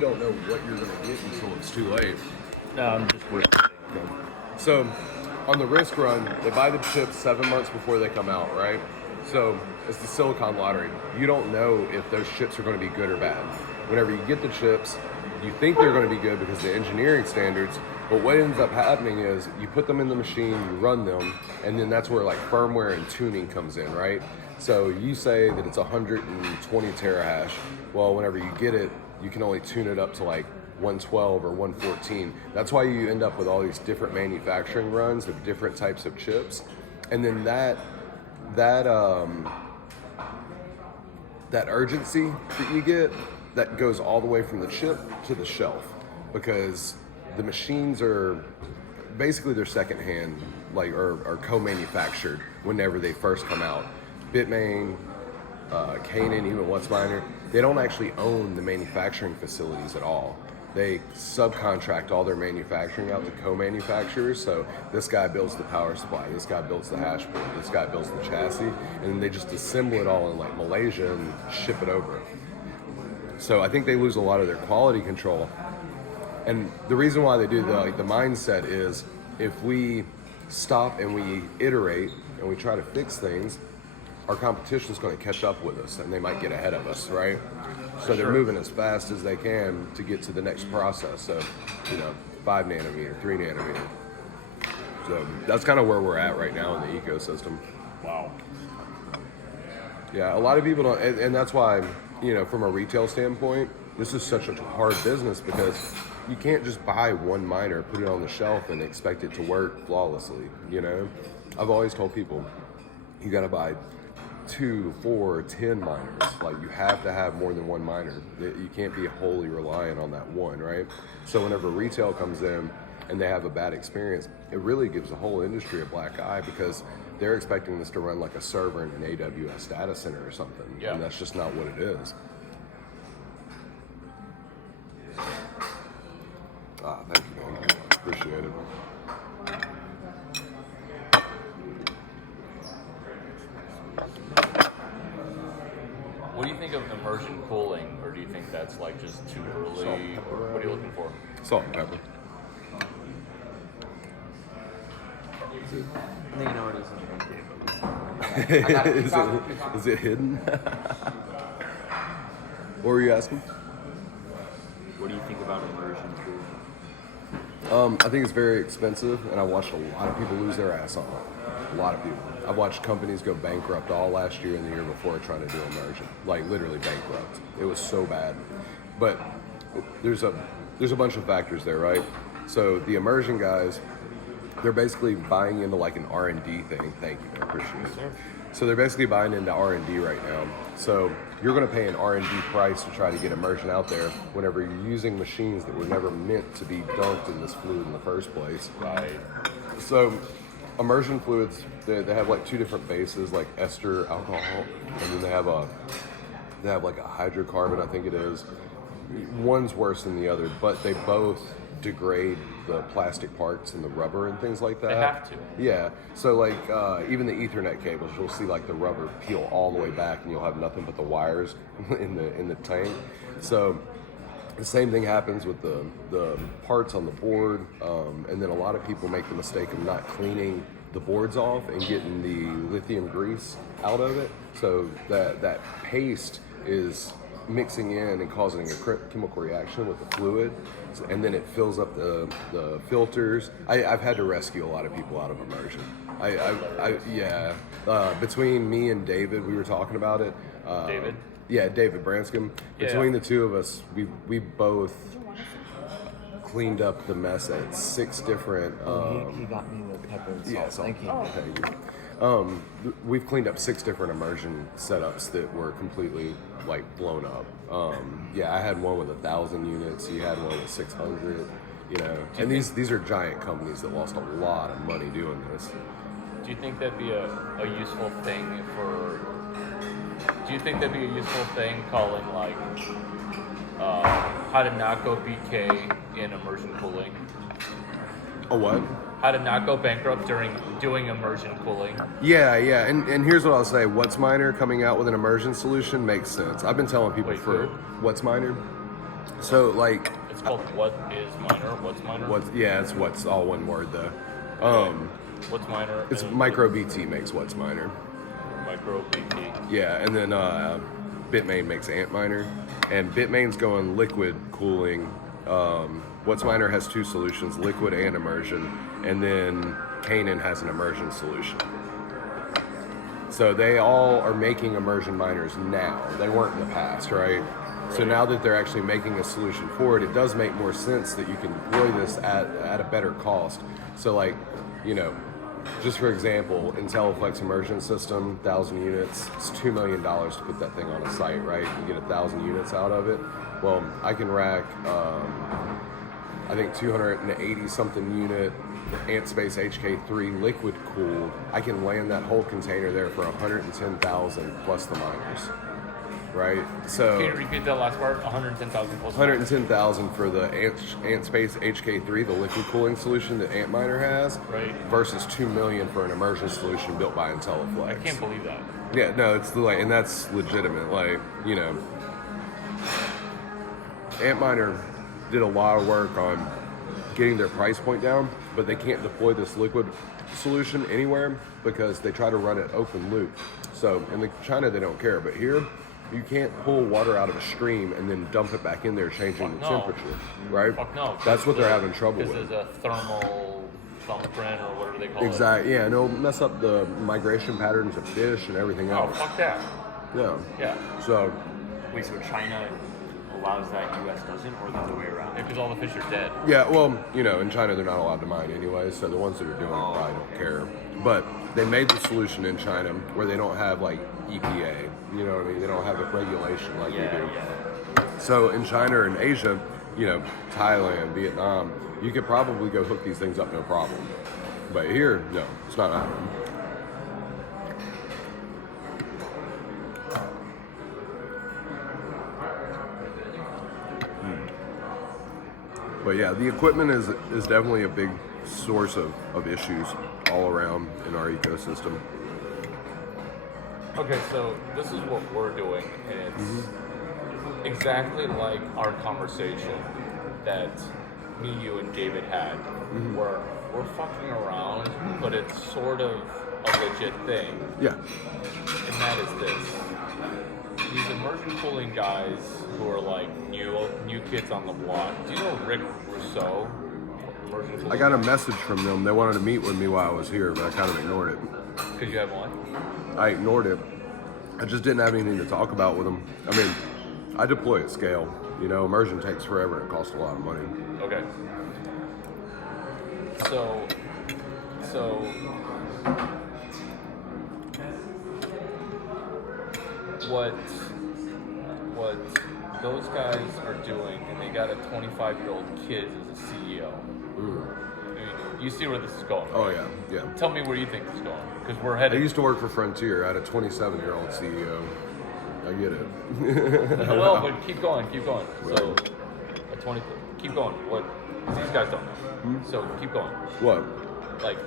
really don't know what you're going to get until it's too late. No, I'm just with. So, on the risk run, they buy the chips 7 months before they come out, right? So, it's the silicon lottery. You don't know if those chips are going to be good or bad. Whenever you get the chips, you think they're going to be good because of the engineering standards, but what ends up happening is you put them in the machine, you run them, and then that's where like firmware and tuning comes in, right? So you say that it's 120 terahash. Well, whenever you get it, you can only tune it up to like 112 or 114. That's why you end up with all these different manufacturing runs of different types of chips. And then that urgency that you get, that goes all the way from the chip to the shelf, because the machines are basically they're secondhand, like or co-manufactured whenever they first come out. Bitmain, Canaan, even WhatsMiner, they don't actually own the manufacturing facilities at all. They subcontract all their manufacturing out to co-manufacturers. So this guy builds the power supply, this guy builds the hash board, this guy builds the chassis, and they just assemble it all in like Malaysia and ship it over. So I think they lose a lot of their quality control. And the reason why they do the mindset is if we stop and we iterate and we try to fix things, our competition is going to catch up with us and they might get ahead of us, right? So they're moving as fast as they can to get to the next process. So, 5 nanometer, 3 nanometer. So that's kind of where we're at right now in the ecosystem. Wow. Yeah, a lot of people don't, and that's why, from a retail standpoint, this is such a hard business because you can't just buy one miner, put it on the shelf, and expect it to work flawlessly, I've always told people, you got to buy 2, 4, 10 miners. Like, you have to have more than one miner. You can't be wholly reliant on that one, right? So whenever retail comes in and they have a bad experience, it really gives the whole industry a black eye because they're expecting this to run like a server in an AWS data center or something. Yeah. And that's just not what it is. Thank you, man. Appreciate it. What do you think of immersion cooling, or do you think that's like just too early? Or what are you looking for? Salt and pepper. I think you know what it is. Is it hidden? What were you asking? What do you think about immersion cooling? I think it's very expensive, and I watched a lot of people lose their ass on it. A lot of people. I've watched companies go bankrupt all last year and the year before trying to do immersion. Like, literally bankrupt. It was so bad. But there's a bunch of factors there, right? So the immersion guys, they're basically buying into like an R&D thing. Thank you, man. Appreciate it. So they're basically buying into R&D right now. So you're going to pay an R&D price to try to get immersion out there whenever you're using machines that were never meant to be dunked in this fluid in the first place. Right. So immersion fluids, they have like 2 different bases, like ester, alcohol, and then they have like a hydrocarbon, I think it is. One's worse than the other, but they both degrade the plastic parts and the rubber and things like that. They have to. Yeah. So like even the Ethernet cables, you'll see like the rubber peel all the way back, and you'll have nothing but the wires in the tank. So the same thing happens with the parts on the board, and then a lot of people make the mistake of not cleaning the boards off and getting the lithium grease out of it. So that paste is mixing in and causing a chemical reaction with the fluid, and then it fills up the filters. I've had to rescue a lot of people out of immersion. Between me and David, we were talking about it. David? Yeah, David Branscombe. Between the two of us, we both cleaned up the mess at 6 different. He got me the pepper and salt. Thank you. Thank you. We've cleaned up 6 different immersion setups that were completely like blown up. I had one with 1,000 units. He had one with 600. And these are giant companies that lost a lot of money doing this. Do you think that'd be a useful thing for? Do you think that'd be a useful thing calling like how to not go BK in immersion cooling? A what? How to not go bankrupt during doing immersion cooling. Yeah. And here's what I'll say. WhatsMiner coming out with an immersion solution makes sense. I've been telling people Who? WhatsMiner. So like, It's called what is minor? What's minor? it's what's all one word though. What's minor? It's Micro BT makes what's minor. Micro BT. Yeah, and then Bitmain makes Antminer, and Bitmain's going liquid cooling. What's Miner has two solutions, liquid and immersion, and then Canaan has an immersion solution. So they all are making immersion miners now. They weren't in the past, right? So now that they're actually making a solution for it, it does make more sense that you can deploy this at a better cost. So like, you know, just for example, IntelliFlex immersion system, 1,000 units, it's $2 million to put that thing on a site, right? You get 1,000 units out of it. Well, I can rack, I think 280 something unit AntSpace HK3 liquid cooled. I can land that whole container there for 110,000 plus the miners, right? So Can you repeat that last part? 110,000 plus. 110,000 for the AntSpace HK3, the liquid cooling solution that Antminer has, Right. versus 2 million for an immersion solution built by IntelliFlex. I can't believe that. Yeah, no, it's like, and that's legitimate. Like, you know, Antminer did a lot of work on getting their price point down, but they can't deploy this liquid solution anywhere because they try to run it open loop. So in China they don't care, but here you can't pull water out of a stream and then dump it back in there, changing the no. temperature, right? Fuck no. That's what they're having trouble This with. is a thermal thumbprint or whatever they call it. Exactly. Yeah, and it'll mess up the migration patterns of fish and everything Oh, else. fuck that. Yeah. Yeah. So Wait, so China allows that, US doesn't, or the other way around? Because all the fish are dead. yeah, well, you know, in China they're not allowed to mine anyway, so the ones that are doing it probably don't care. But they made the solution in China where they don't have like EPA, you know what I mean? They don't have a regulation like we do. So in China and Asia, you know, Thailand, Vietnam, you could probably go hook these things up no problem. But here, no, it's not happening. But yeah, the equipment is definitely a big source of issues all around in our ecosystem. Okay, so this is what we're doing, and it's exactly like our conversation that me, you, and David had, where we're fucking around, but it's sort of a legit thing, Yeah. and that is this. These immersion cooling guys who are like new kids on the block. Do you know Rick Rousseau? Immersion cooling. I got a message from them. They wanted to meet with me while I was here, but I kind of ignored it. Because you have one? I ignored it. I just didn't have anything to talk about with them. I mean, I deploy at scale. You know, immersion takes forever and it costs a lot of money. Okay. So what those guys are doing, and they got a 25-year-old kid as a CEO. I mean, you see where this is going. Oh, right? yeah. Tell me where you think this is going, because we're I headed. used to work for Frontier. I had a 27-year-old CEO. I get it. Well, but keep going. Right. So, a 20. Keep going. What? 'Cause these guys don't know. So keep going. What? Like,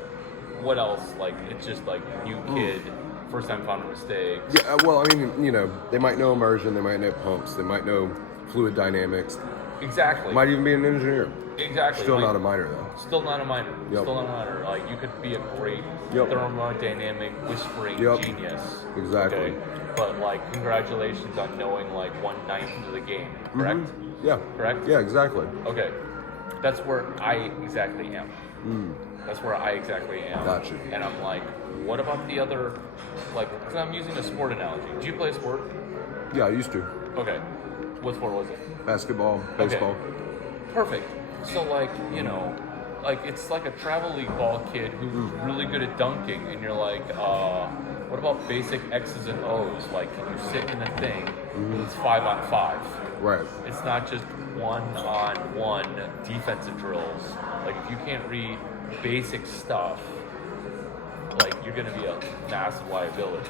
what else? Like, it's just like new kid, first time found mistakes. Yeah, well, I mean, you know, they might know immersion, they might know pumps, they might know fluid dynamics, Exactly. might even be an engineer. Exactly. Still like, not a minor, though. Still not a minor. Yep. Still not a minor. Like, you could be a great Yep. thermodynamic whispering Yep. genius. Exactly. Okay? But like, congratulations on knowing like 1/9 of the game. Correct. Yeah. Correct? Yeah, exactly. Okay. That's where I exactly am. That's where I exactly am. Gotcha. And I'm like, what about the other? Like, because I'm using a sport analogy. Do you play a sport? Yeah, I used to. Okay. What sport was it? Basketball, baseball. Perfect. So like, you know, like it's like a travel league ball kid who's really good at dunking, and you're like, what about basic X's and O's? Like, can you sit in a thing that's 5-on-5? Right. It's not just 1-on-1 defensive drills. Like, if you can't read basic stuff, like, you're gonna be a massive liability.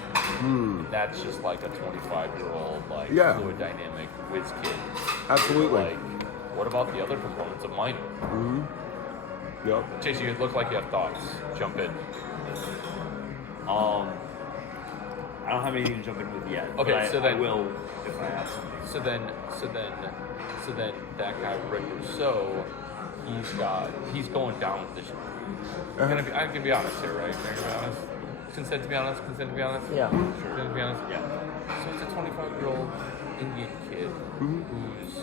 That's just like a 25-year-old like Yeah. fluid dynamic whiz kid. Absolutely. Like, what about the other components of minor? Yep. Chase, you look like you have thoughts. Jump in. I don't have anything to jump in with yet. Okay, but so I then- will if I have something. So then that guy Rick Rousseau, he's going down this. I can be honest here, right? Can I be honest? Consent to be honest. Yeah. Consent to be honest. Yeah. So it's a 25-year-old Indian kid who's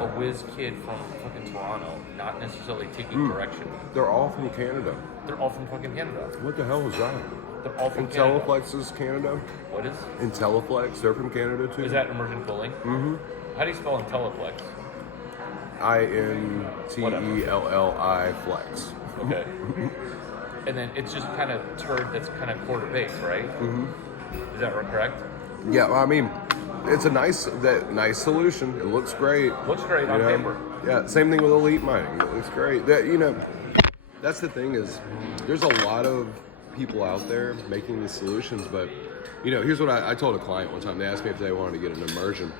a whiz kid from fucking Toronto, not necessarily taking direction. They're all from Canada. They're all from fucking Canada. What the hell is that? They're all from Canada. IntelliFlex is Canada. What is? IntelliFlex, they're from Canada too. Is that immersion cooling? Mm-hmm. How do you spell IntelliFlex? INTELLI flex. Okay. And then it's just kind of turd that's kind of quarter baked, right? Mm-hmm. Is that correct? Yeah, well, I mean, it's a nice solution. It looks great. Looks great on paper. Yeah, same thing with Elite Mining. It looks great. That's the thing is, there's a lot of people out there making these solutions, but here's what I told a client one time. They asked me if they wanted to get an immersion.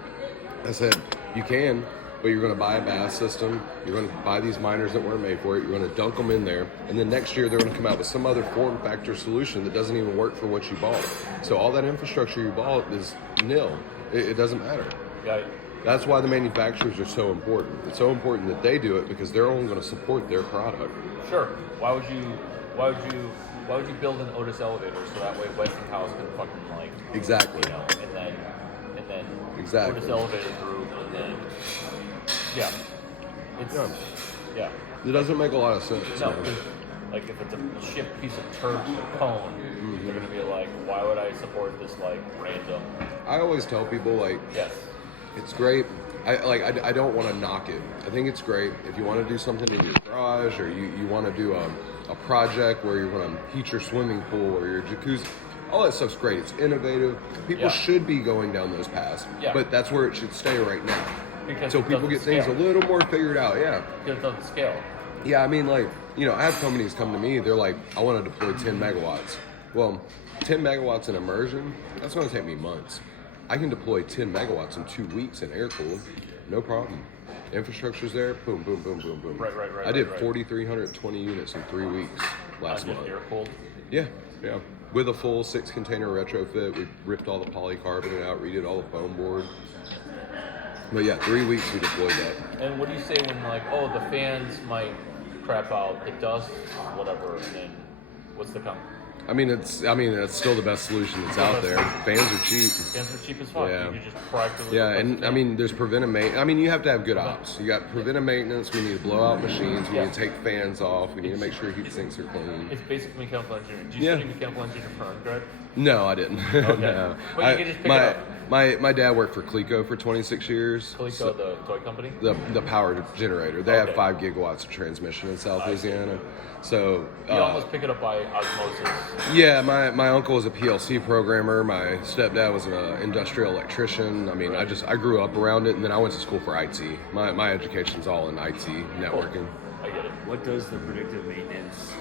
I said, you can, but you're going to buy a bath system. You're going to buy these miners that weren't made for it. You're going to dunk them in there, and then next year they're going to come out with some other form factor solution that doesn't even work for what you bought. So all that infrastructure you bought is nil. It doesn't matter. Yeah. That's why the manufacturers are so important. It's so important that they do it because they're only going to support their product. Sure. Why would you build an Otis elevator so that way Westinghouse can fucking like Exactly. and then Exactly. Otis elevator group and then it's yeah. It doesn't make a lot of sense. No, 'cause, like if it's a shift piece of turd cone, they're gonna be like, why would I support this like random? I always tell people Yes. it's great. I don't want to knock it. I think it's great if you want to do something in your garage or you want to do a project where you're going to heat your swimming pool or your jacuzzi. All that stuff's great. It's innovative. People should be going down those paths, but that's where it should stay right now. Because so it people get doesn't things scale. a little more figured out. Yeah. Because it doesn't scale. Yeah, I mean, I have companies come to me. They're like, I want to deploy 10 megawatts. Well, 10 megawatts in immersion, that's going to take me months. I can deploy 10 megawatts in 2 weeks in air cooled, no problem. Infrastructure's there, boom, boom, boom, boom, boom. Right. I did 4,320 units in 3 weeks last month. Air cooled. Yeah. With a full 6 container retrofit, we ripped all the polycarbonate out, redid all the foam board. But yeah, 3 weeks we deployed that. And what do you say when the fans might crap out, the dust, whatever, and then what's the come? I mean, it's still the best solution that's out there. Fans are cheap. Fans are cheap as fuck. Yeah. You can just proactively. Yeah, and I mean, there's preventive maintenance. I mean, you have to have good ops. You got preventive maintenance. We need to blow out machines. We need to take fans off. We need to make sure heat sinks are clean. It's basic mechanical engineering. Do you study mechanical engineering for undergrad? No, I didn't. Okay. No. But you can just pick it up. My dad worked for Coleco for 26 years. Coleco, the toy company? The power generator. They have 5 gigawatts of transmission in South Louisiana. So You almost pick it up by osmosis. yeah, my uncle was a PLC programmer. My stepdad was an industrial electrician. I mean, I grew up around it, and then I went to school for IT. My education's all in IT networking. I get it. What does the predictive maintenance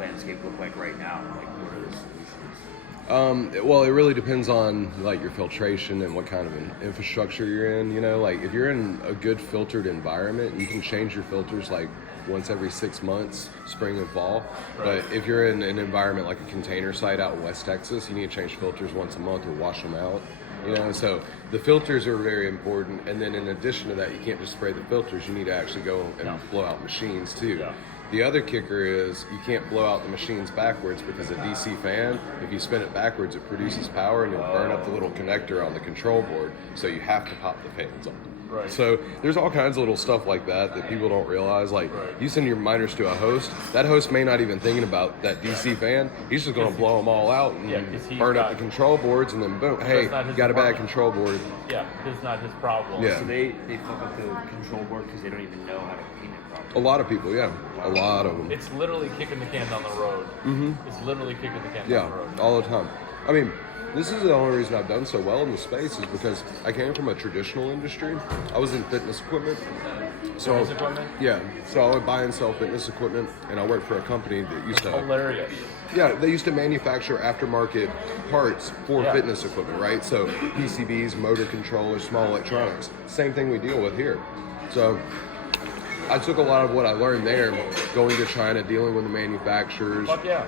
landscape look like right now? Like, what are the solutions? Well, it really depends on your filtration and what kind of infrastructure you're in. If you're in a good filtered environment, you can change your filters once every 6 months, spring and fall. Right. But if you're in an environment like a container site out in West Texas, you need to change filters once a month or wash them out. So the filters are very important. And then in addition to that, you can't just spray the filters. You need to actually go and blow out machines too. Yeah. The other kicker is you can't blow out the machines backwards because a DC fan, if you spin it backwards, it produces power and it'll burn up the little connector on the control board. So you have to pop the fans on. Right. So there's all kinds of little stuff like that people don't realize. You send your miners to a host, that host may not even thinking about that DC fan. He's just going to blow them all out and 'cause he's burn up got- the control boards, and then boom, hey, not you his got a bad department. control board. Yeah, it's not his problem. Yeah. So they fuck up the control board because they don't even know how to paint it properly. A lot of people, yeah, a lot of them. It's literally kicking the can down the road. Mm-hmm. It's literally kicking the can Yeah, down the road. all the time. I mean, this is the only reason I've done so well in the space is because I came from a traditional industry. I was in fitness equipment. So, Fitness equipment? Yeah. So I would buy and sell fitness equipment, and I worked for a company that used to. Hilarious. Yeah, they used to manufacture aftermarket parts for fitness equipment, right? So PCBs, motor controllers, small electronics. Same thing we deal with here. So I took a lot of what I learned there, going to China, dealing with the manufacturers, Fuck yeah.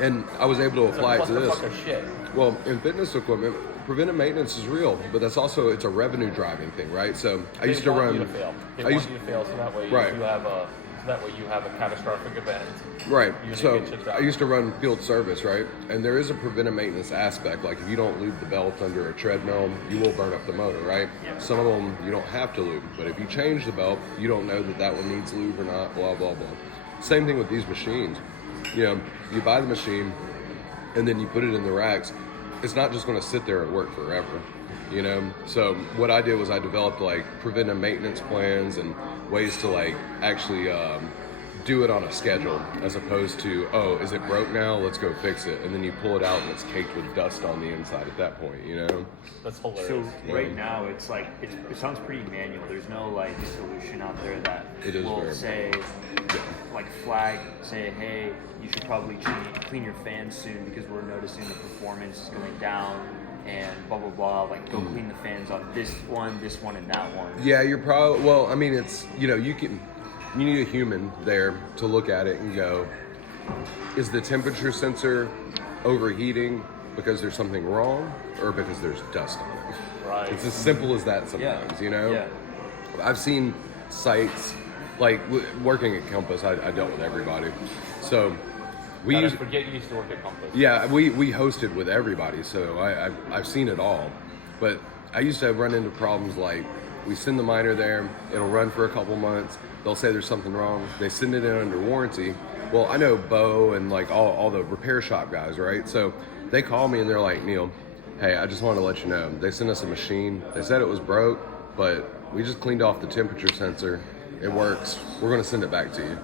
And I was able to apply it to this. Fuck of shit. Well, in fitness equipment, preventive maintenance is real, but that's also, it's a revenue driving thing, right? So I used to run. You to fail. They want you to fail, so that way you have a catastrophic event. Right. You So get chipped out. I used to run field service, right? And there is a preventive maintenance aspect. Like if you don't lube the belt under a treadmill, you will burn up the motor, right? Yeah. Some of them you don't have to lube, but if you change the belt, you don't know that one needs lube or not. Blah blah blah. Same thing with these machines. You know, you buy the machine, and then you put it in the racks. It's not just going to sit there and work forever. You know, so what I did was I developed like preventive maintenance plans and ways to like actually do it on a schedule, as opposed to, oh, is it broke now? Let's go fix it. And then you pull it out and it's caked with dust on the inside at that point, you know? That's hilarious. So right now, it's like it sounds pretty manual. There's no like solution out there that It is will very- say, like flag, say, hey, you should probably clean your fans soon because we're noticing the performance is going down, and blah blah blah. Like go clean the fans on this one, and that one. Yeah, you're probably, well, I mean, it's, you know, you need a human there to look at it and go, is the temperature sensor overheating because there's something wrong or because there's dust on it? Right. It's as simple as that sometimes, you know? Yeah. I've seen sites, like working at Compass, I dealt with everybody. So we I used, forget you used to work at Compass. yeah, we hosted with everybody, so I've seen it all. But I used to run into problems like, we send the miner there, it'll run for a couple months, they'll say there's something wrong, they send it in under warranty. Well, I know Bo and like all the repair shop guys, right? So they call me and they're like, Neil, hey, I just want to let you know, they sent us a machine, they said it was broke, but we just cleaned off the temperature sensor, it works, we're going to send it back to you.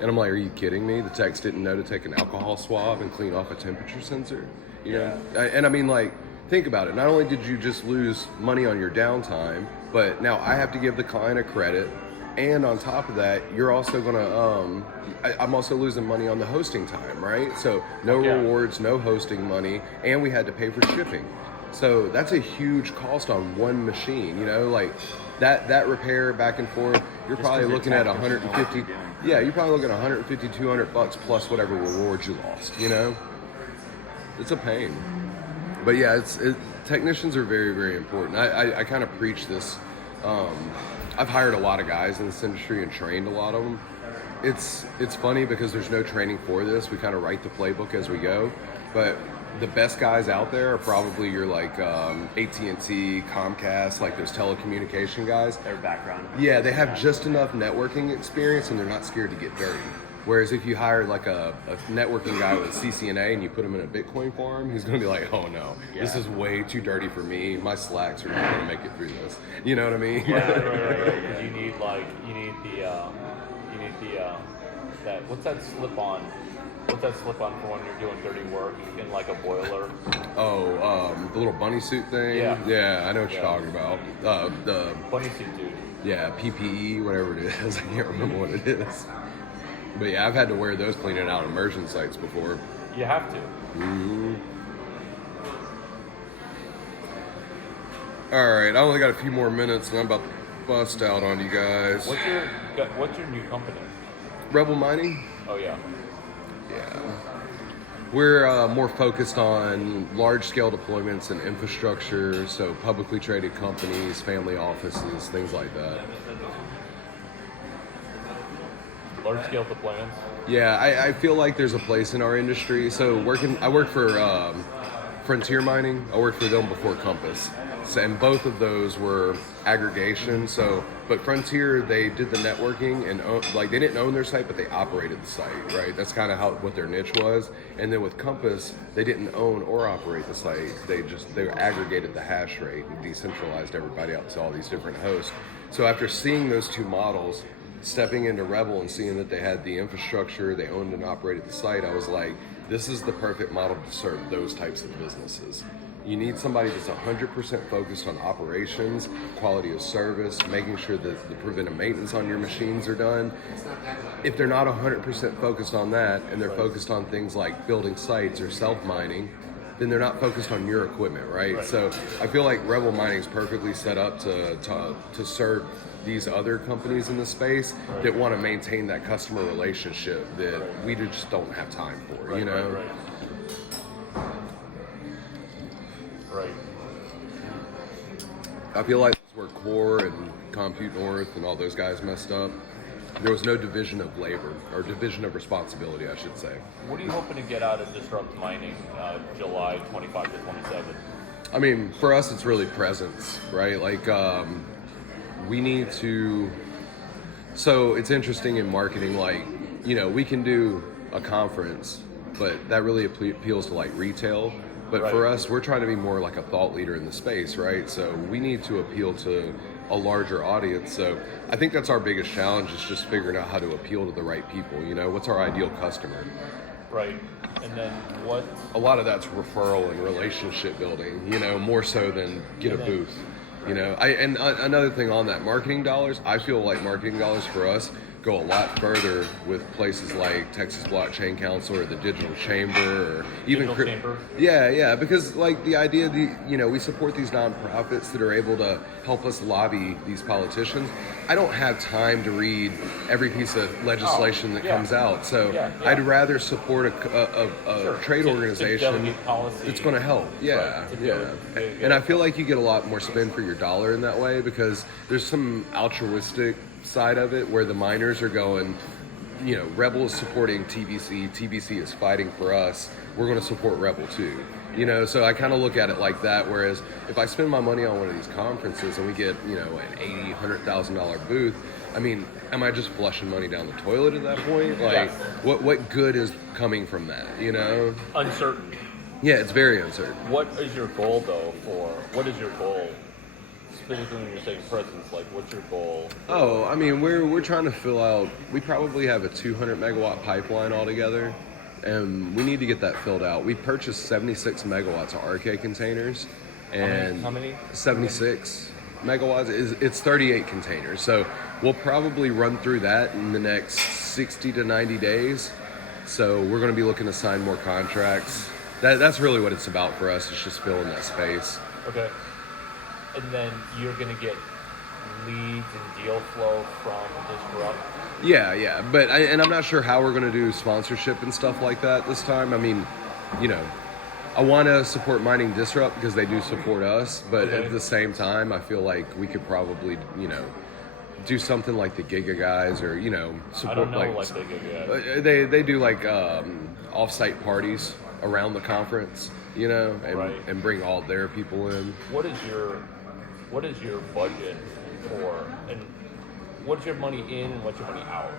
And I'm like, are you kidding me? The techs didn't know to take an alcohol swab and clean off a temperature sensor? You know? And I mean, like, think about it. Not only did you just lose money on your downtime, but now I have to give the client a credit. And on top of that, you're also gonna, I'm also losing money on the hosting time, right? So no rewards, no hosting money, and we had to pay for shipping. So that's a huge cost on one machine, you know, like that repair back and forth, you're Just probably 'cause looking the at tech doesn't know what 150, they're doing. yeah, you're probably looking at 150, 200 bucks plus whatever rewards you lost, you know? It's a pain. But yeah, technicians are very, very important. I kind of preach this. I've hired a lot of guys in this industry and trained a lot of them. It's funny because there's no training for this. We kind of write the playbook as we go. But the best guys out there are probably your like AT&T, Comcast, like those telecommunication guys. Their background. Yeah, they have just enough networking experience and they're not scared to get dirty. Whereas if you hire like a networking guy with CCNA and you put him in a Bitcoin farm, he's going to be like, oh no, this is way too dirty for me. My slacks are not going to make it through this. You know what I mean? Yeah, right. Because you need that, what's that slip on? What's that slip on for when you're doing dirty work in like a boiler? Oh, the little bunny suit thing? Yeah. Yeah, I know what you're talking about. The Bunny suit dude. Yeah, PPE, whatever it is. I can't remember what it is. But yeah, I've had to wear those cleaning out immersion sites before. You have to. All right, I only got a few more minutes, and I'm about to bust out on you guys. What's your new company? Rebel Mining? Oh yeah. Yeah. We're more focused on large-scale deployments and infrastructure, so publicly traded companies, family offices, things like that. Large scale deployments. Yeah, I feel like there's a place in our industry. So I work for Frontier Mining. I worked for them before Compass. So, and both of those were aggregation. So, but Frontier, they did the networking and like they didn't own their site, but they operated the site, right? That's kind of what their niche was. And then with Compass, they didn't own or operate the site. They aggregated the hash rate and decentralized everybody out to all these different hosts. So after seeing those two models, stepping into Rebel and seeing that they had the infrastructure, they owned and operated the site, I was like, this is the perfect model to serve those types of businesses. You need somebody that's 100% focused on operations, quality of service, making sure that the preventive maintenance on your machines are done. If they're not 100% focused on that and they're focused on things like building sites or self-mining, then they're not focused on your equipment, right? So I feel like Rebel Mining is perfectly set up to serve these other companies in the space that want to maintain that customer relationship that we just don't have time for, you know? I feel like that's where Core and Compute North and all those guys messed up. There was no division of labor, or division of responsibility, I should say. What are you hoping to get out of Disrupt Mining July 25 to 27? I mean, for us, it's really presence, right? Like, we need to... So it's interesting in marketing, like, we can do a conference, but that really appeals to, like, retail. But Right. for us, we're trying to be more like a thought leader in the space, right? So we need to appeal to a larger audience. So I think that's our biggest challenge, is just figuring out how to appeal to the right people. What's our ideal customer? Right. And then what? A lot of that's referral and relationship building, more so than get a booth. Another thing on that, marketing dollars, I feel like marketing dollars for us go a lot further with places like Texas Blockchain Council or the Digital Chamber, or even Digital Chamber? Yeah, because like the idea, we support these nonprofits that are able to help us lobby these politicians. I don't have time to read every piece of legislation that comes out, so I'd rather support a trade organization that's going to help. And I feel like you get a lot more spin for your dollar in that way, because there's some altruistic side of it where the miners are going, Rebel is supporting TBC, TBC is fighting for us, we're going to support Rebel too. So I kind of look at it like that, whereas if I spend my money on one of these conferences and we get, an $80,000, $100,000 booth, I mean, am I just flushing money down the toilet at that point? Like, what good is coming from that, Uncertain. Yeah, it's very uncertain. What is your goal, though, what is your goal? Specifically when you're saying presence, like, what's your goal? Oh, I mean, we're trying to fill out, we probably have a 200 megawatt pipeline altogether, and we need to get that filled out. We purchased 76 megawatts of RK containers, and how many? 76 megawatts, it's 38 containers, so we'll probably run through that in the next 60 to 90 days, so we're going to be looking to sign more contracts. That's really what it's about for us, is just filling that space. Okay. And then you're going to get leads and deal flow from Disrupt? Yeah, but I'm not sure how we're going to do sponsorship and stuff like that this time. I mean, I want to support Mining Disrupt because they do support us, but at the same time, I feel like we could probably, do something like the Giga guys, or, support. I don't know like the Giga guys. They do like off-site parties around the conference, and bring all their people in. What is your budget for, and what's your money in and what's your money out?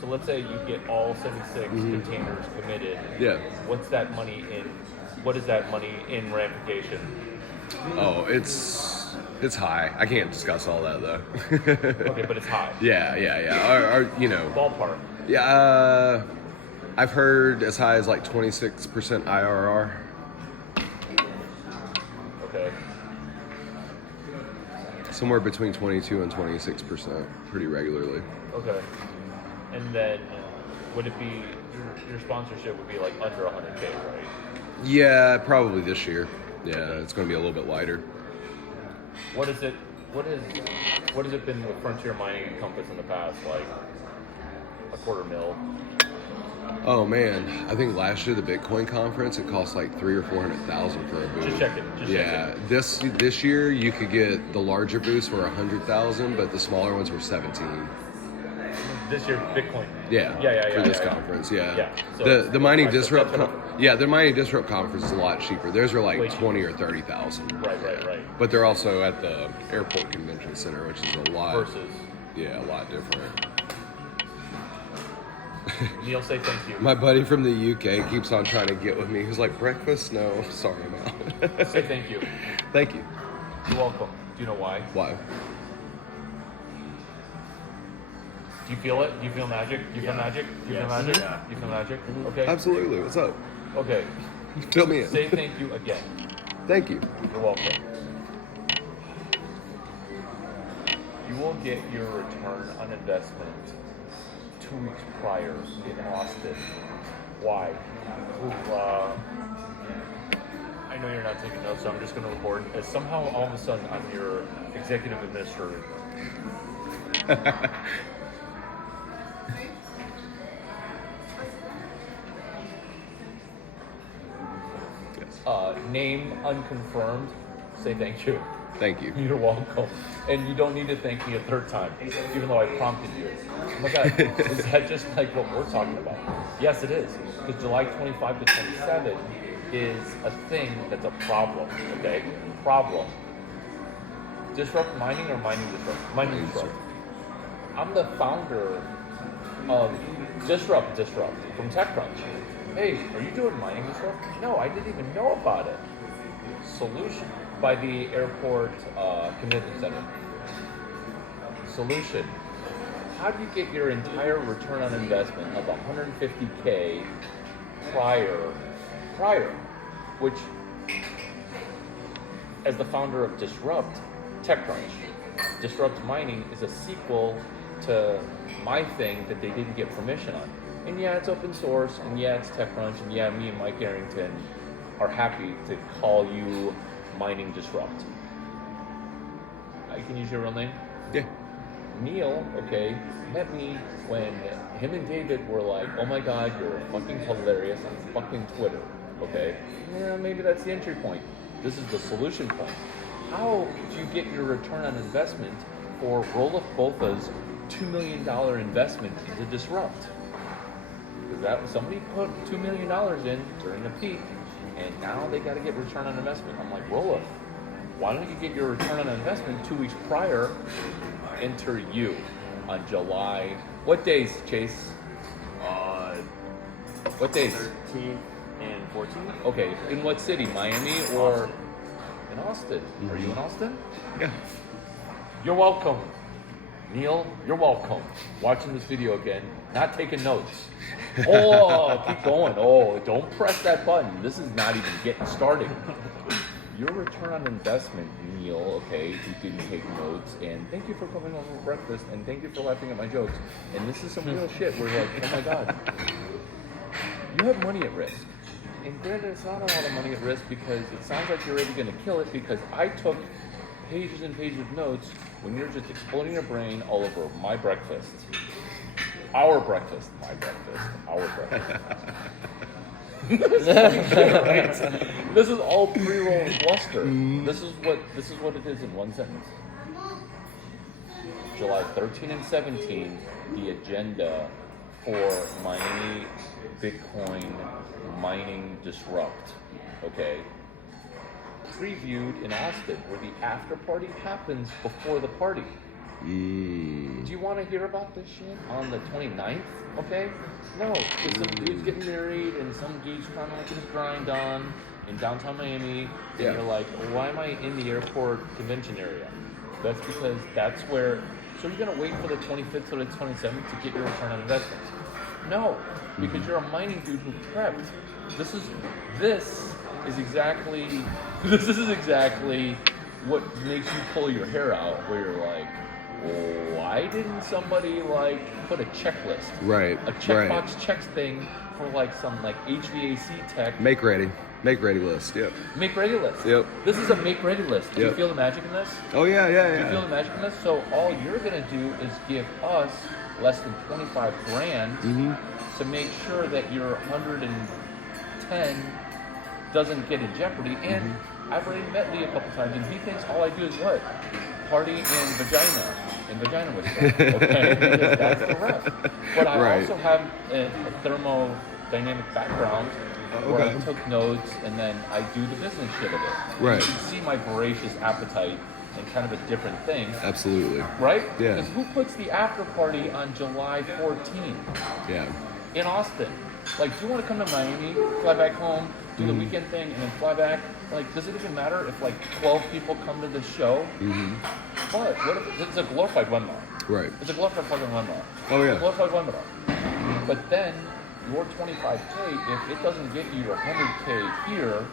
So let's say you get all 76 containers committed. Yeah. What's that money in? What is that money in ramification? Oh, it's high. I can't discuss all that though. Okay, but it's high. Yeah. Our Ballpark. Yeah. I've heard as high as like 26% IRR. Okay. Somewhere between 22 and 26%, pretty regularly. Okay. And then would it be your sponsorship would be like under 100K, right? Yeah, probably this year. Yeah, it's going to be a little bit lighter. What has it been with Frontier Mining and Compass in the past, like $250,000? Oh man, I think last year the Bitcoin conference, it cost like $300,000 or $400,000 for a booth. Just checking. This year you could get the larger booths for $100,000, but the smaller ones were 17. This year, Bitcoin. Yeah. For this conference, Yeah. So the Mining Disrupt. The Mining Disrupt conference is a lot cheaper. Theirs are like 20 or 30,000. Right. But they're also at the Airport Convention Center, which is a lot. Versus. Yeah, a lot different. Neil, say thank you. My buddy from the UK keeps on trying to get with me. He's like, breakfast? No, sorry, I'm out. Say thank you. Thank you. You're welcome. Do you know why? Why? Do you feel it? Do you feel magic? Do you feel magic? Do you feel magic? Yeah. You feel magic? Okay. Absolutely. What's up? Okay. Fill me in. Say thank you again. Thank you. You're welcome. You will get your return on investment 2 weeks prior in Austin. Why? I know you're not taking notes, so I'm just going to record. As somehow, all of a sudden, I'm your executive administrator. Name unconfirmed. Say thank you. Thank you. You're welcome. And you don't need to thank me a third time, even though I prompted you. Oh my God, is that just like what we're talking about? Yes, it is. Because July 25 to 27 is a thing that's a problem, okay? Problem. Disrupt mining or mining disrupt? Mining disrupt. I'm the founder of Disrupt from TechCrunch. Hey, are you doing mining disrupt? No, I didn't even know about it. Solution by the airport convention center. Solution. How do you get your entire return on investment of 150K prior, which, as the founder of TechCrunch, Disrupt Mining is a sequel to my thing that they didn't get permission on. And yeah, it's open source, and yeah, it's TechCrunch, and yeah, me and Mike Arrington are happy to call you Mining Disrupt. I can use your real name? Yeah. Neil, okay, met me when him and David were like, oh my God, you're fucking hilarious on fucking Twitter, okay? Yeah, maybe that's the entry point. This is the solution point. How do you get your return on investment for Roelof Botha's $2 million investment to Disrupt? Because that was, somebody put $2 million in during the peak, and now they got to get return on investment. I'm like, Roelof, why don't you get your return on investment 2 weeks prior? Enter you on July. What days, Chase? What days? 13th and 14th. Okay, in what city? Miami or Austin. in Austin? Are you in Austin? Yeah. You're welcome. Neil, you're welcome. Watching this video again, not taking notes. Oh, keep going. Oh, don't press that button. This is not even getting started. Your return on investment, Neil, okay, who didn't take notes, and thank you for coming over for breakfast, and thank you for laughing at my jokes. And this is some real shit where you're like, oh my God, you have money at risk. And granted, it's not a lot of money at risk because it sounds like you're already going to kill it because I took pages and pages of notes when you're just exploding your brain all over my breakfast. Our breakfast. My breakfast. Our breakfast. This is all pre-roll and bluster. This is what it is in one sentence. July 13 and 17, the agenda for Miami Bitcoin Mining Disrupt. Okay. Previewed in Austin, where the after party happens before the party. Do you want to hear about this shit on the 29th? Okay? No, because some dude's getting married and some dude's trying to get his grind on in downtown Miami. And you're like, why am I in the airport convention area? That's because that's where. So you're going to wait for the 25th or the 27th to get your return on investment? No, because you're a mining dude who prepped. This is exactly what makes you pull your hair out, where you're like, why didn't somebody like put a checklist, Right, a checkbox checks thing for like some like HVAC tech? Make ready list. Yep. Make ready list. Yep. This is a make ready list. Do you Yep. feel the magic in this? Oh yeah. Do you feel the magic in this? So all you're gonna do is give us less than 25 grand to make sure that your 110 doesn't get in jeopardy. And I've already met Lee a couple times, and he thinks all I do is what? Party in vagina with stuff, okay? Because that's the rest. But I also have a thermodynamic background where I took notes and then I do the business shit of it. Right. You can see my voracious appetite and kind of a different thing. Absolutely. Right? Yeah. Because who puts the after party on July 14th? Yeah. In Austin? Like, do you want to come to Miami, fly back home, do the weekend thing, and then fly back? Like, does it even matter if like 12 people come to the show? What if it's a glorified webinar? Right. It's a glorified fucking webinar. Oh yeah. It's a glorified webinar. But then your 25K, if it doesn't get you 100K here,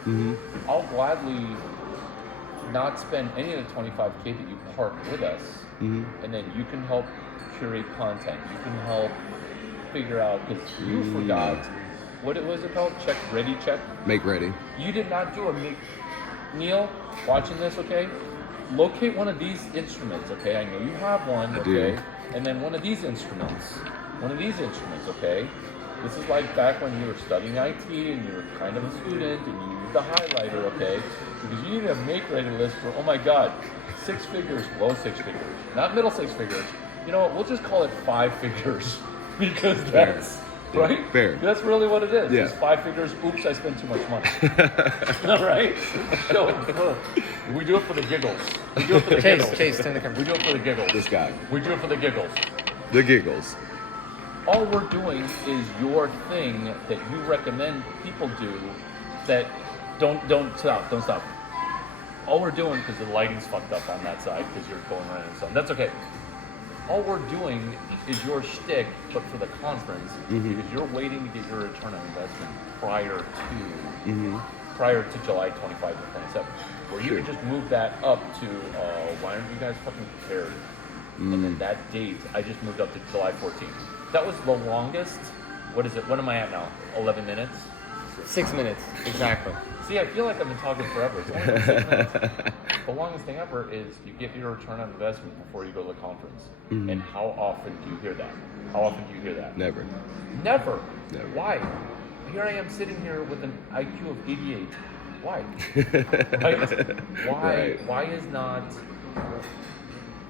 I'll gladly not spend any of the 25K that you park with us, and then you can help curate content. You can help figure out, because you forgot, what was it called? Check. Make ready. You did not do a make. Neil, watching this, okay? Locate one of these instruments, okay? I know you have one, okay? And then one of these instruments, okay? This is like back when you were studying IT and you were kind of a student and you used the highlighter, okay? Because you need a make-ready list for, oh my God, 6 figures, low 6 figures, not middle 6 figures. You know what? We'll just call it 5 figures because that's right. Fair. That's really what it is. Yeah. It's 5 figures. Oops, I spent too much money. All right. So we do it for the giggles. We do it for the giggles. Chase, turn the camera. We do it for the giggles. This guy. We do it for the giggles. The giggles. All we're doing is your thing that you recommend people do. That don't stop. All we're doing, because the lighting's fucked up on that side because you're going right in the sun. That's okay. All we're doing is your shtick, but for the conference, because you're waiting to get your return on investment prior to July 25 to 27, where you Sure. can just move that up to, why aren't you guys fucking prepared? And then that date, I just moved up to July 14th. That was the longest. What is it? What am I at now? 11 minutes? 6 minutes, exactly. See, I feel like I've been talking forever. It's only been 6 minutes. The longest thing ever is you get your return on investment before you go to the conference. And how often do you hear that? How often do you hear that? Never. Never. Never. Why? Here I am sitting here with an IQ of 88. Why? Right? Why? Right. Why is not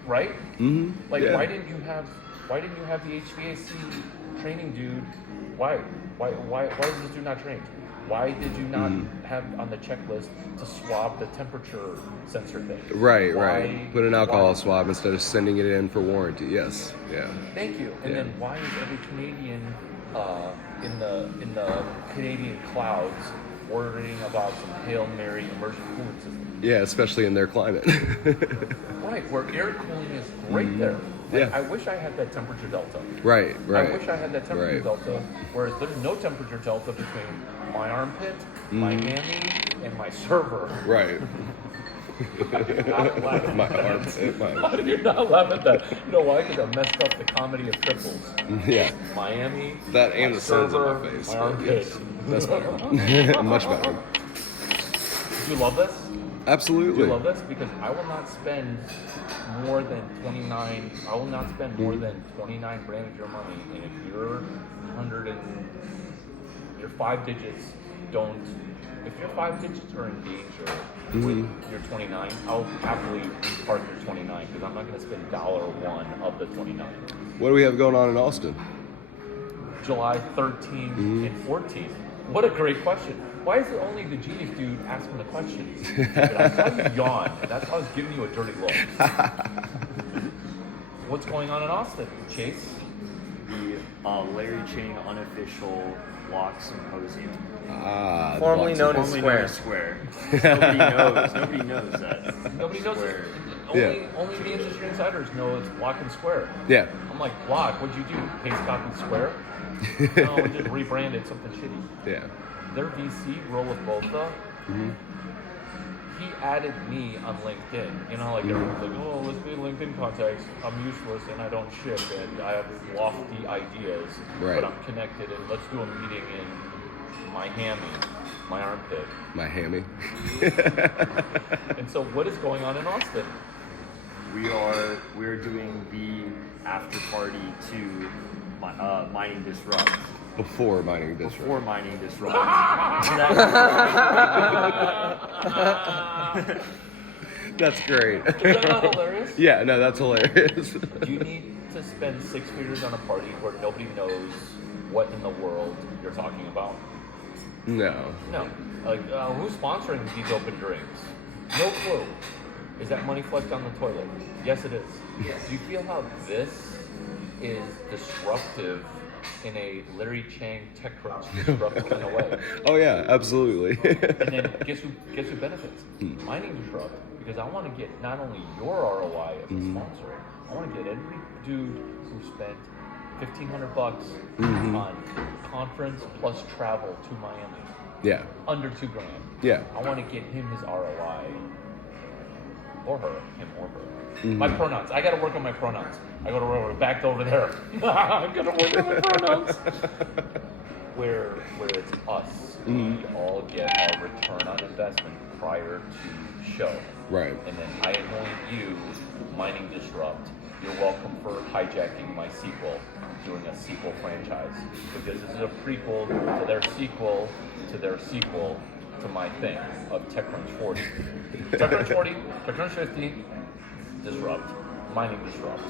right? Like, Yeah. why didn't you have the HVAC training dude? Why is this dude not trained? Why did you not have on the checklist to swab the temperature sensor thing? Right, Why- right. Put an alcohol why- swab instead of sending it in for warranty. Yes. Yeah. Thank you. And Yeah. then why is every Canadian in the Canadian clouds worrying about some Hail Mary immersion cooling system? Yeah, especially in their climate. Right, where air cooling is great there. Like, Yeah. I wish I had that temperature delta. Right, right. I wish I had that temperature Right. delta, whereas there's no temperature delta between my armpit, my hammy, and my server. Right. How do you not laugh at My that? arms. How do you not laugh at that? You know why? Because I messed up the comedy of triples. Yeah. Miami. That and my the sun's on server, my face. My Yeah, armpit. yes. That's better. Much better. Do you love this? Do Absolutely. you love this? Because I will not spend more than 29. I will not spend more than 29 grand of your money. And if your your 5 digits don't, if your 5 digits are in danger with your 29, I'll happily park your 29 because I'm not going to spend $1 of the 29. What do we have going on in Austin? July 13th and 14th. What a great question. Why is it only the genius dude asking the questions? I saw you yawn, and that's why I was giving you a dirty look. What's going on in Austin, Chase? The Larry Ching unofficial walk symposium. Ah. the Formerly Block known as Symposium. Square. Nobody knows. Nobody knows that. Nobody knows. Square. Only the industry insiders know it's Block and Square. Yeah. I'm like, Block, what'd you do? Pastecock and Square? No, we just rebranded something shitty. Yeah. Their VC, Rolla Botha, he added me on LinkedIn. You know, like everyone's like, oh, let's be LinkedIn contacts. I'm useless and I don't ship and I have lofty ideas, Right. but I'm connected and let's do a meeting in my hammy, my armpit. My hammy. And so what is going on in Austin? We're doing the after party to Mining Disrupt. Before mining disrupt. Before Mining Disrupt. That's great. Is that not hilarious? Yeah, no, that's hilarious. Do you need to spend 6 figures on a party where nobody knows what in the world you're talking about? No. No. Like, who's sponsoring these open drinks? No clue. Is that money flushed down the toilet? Yes, it is. Do you feel how this is disruptive in a Larry Chang TechCrunch disruptive in a way? Oh yeah, absolutely. And then guess who benefits? Mining Disrupt, because I want to get not only your ROI as a sponsor, I want to get every dude who spent $1,500 on conference plus travel to Miami, Yeah. under $2 grand. Yeah. I want to get him his ROI, or her, him or her. My pronouns. I got to work on my pronouns. I got to work back over there. I'm gonna work on my pronouns. Where it's us. We all get our return on investment prior to show. Right. And then I anoint you, Mining Disrupt, you're welcome for hijacking my sequel, doing a sequel franchise. Because this is a prequel to their sequel to their sequel to my thing of TechCrunch 40. TechCrunch 40, TechCrunch 50, Disrupt, Mining Disrupt.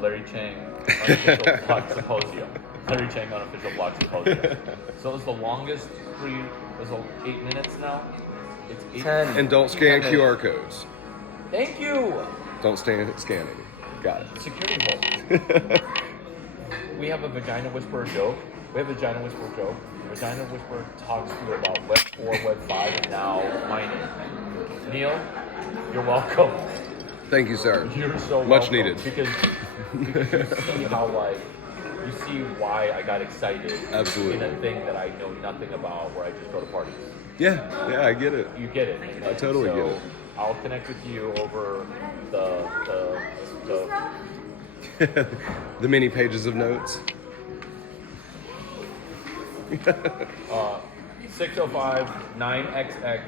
Larry Chang, unofficial block symposium. Larry Chang, unofficial block symposium. So it was the longest it was 8 minutes now. It's 8 10. And don't scan QR codes. Thank you! Don't scan any. Got it. Security hold. We have a Vagina Whisperer joke. Vagina Whisperer talks to you about Web 4, Web 5, and now mining. Neil, you're welcome. Thank you, sir. You're so Much welcome. needed. Because you see how, like, you see why I got excited Absolutely. in a thing that I know nothing about where I just go to parties. Yeah, I get it. You get it. I totally get it. I'll connect with you over the The many pages of notes. 605 9XX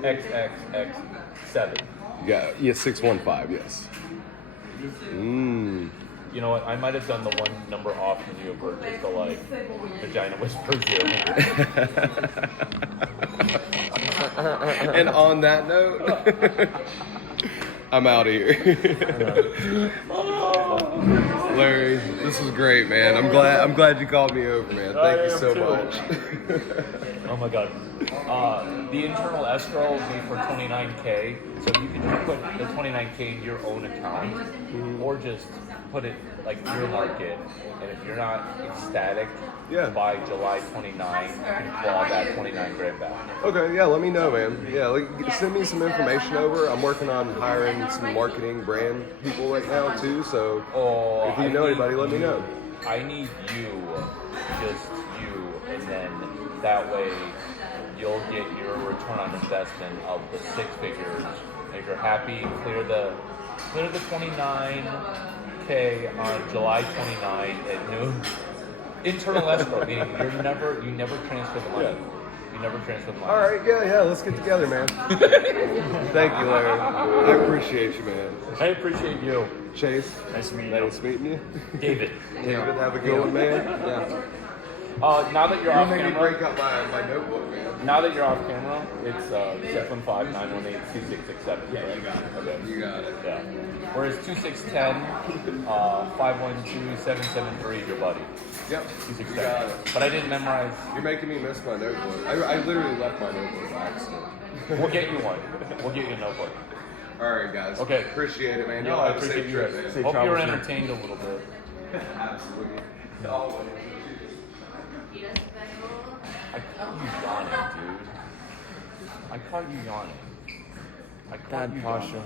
XXX7. Yeah, 615, yes. You know what? I might have done the one number off from you, but just to like Vagina Whisper 0. And on that note, I'm out of here. Larry, this was great, man. I'm glad you called me over, man. Thank you so much. Oh my god. The internal escrow will be for $29K, so you can just put the $29K in your own account, or just put it like earmark it, and if you're not ecstatic by July 29, you can claw that 29 grand back. Okay, yeah, let me know, man. Yeah, send me some information over. I'm working on hiring some marketing brand people right now too, so if you know anybody, let me know. I need you, just you, and then that way you'll get your return on investment of the 6 figures. If you're happy, clear the 29K on July 29 at noon. Internal escrow, meaning you never transfer the money. Yeah. You never transfer the money. All right, yeah, let's get together, man. Thank you, Larry. I appreciate you, man. I appreciate you. Chase, Nice meeting nice meeting you. David. David, have a good one, man. Yeah. Now that you're You off made me camera, break up my notebook, man. now that you're off camera, it's 615-918-2667. Yeah, you got it. Okay. You got it. Yeah. Whereas 2610-512-773 is your buddy. Yep. 2610. You got it. But I didn't memorize. You're making me miss my notebook. I literally left my notebook by accident. We'll get you one. We'll get you a notebook. All right, guys. Okay. Appreciate it, man. No, Y'all I have a appreciate safe you. trip, man. Hope you're entertained a little bit. Absolutely. Always. I caught you yawning, dude. I caught you yawning. Bad posture.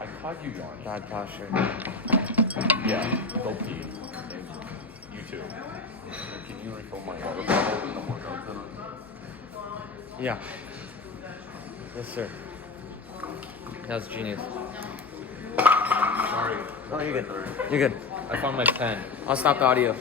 I caught you yawning. Bad posture. Yeah, go pee. You too. Can you refill my water bottle and the more notes in it? Yeah. Yes, sir. That was genius. Sorry. Oh, you're good. You're good. I found my pen. I'll stop the audio.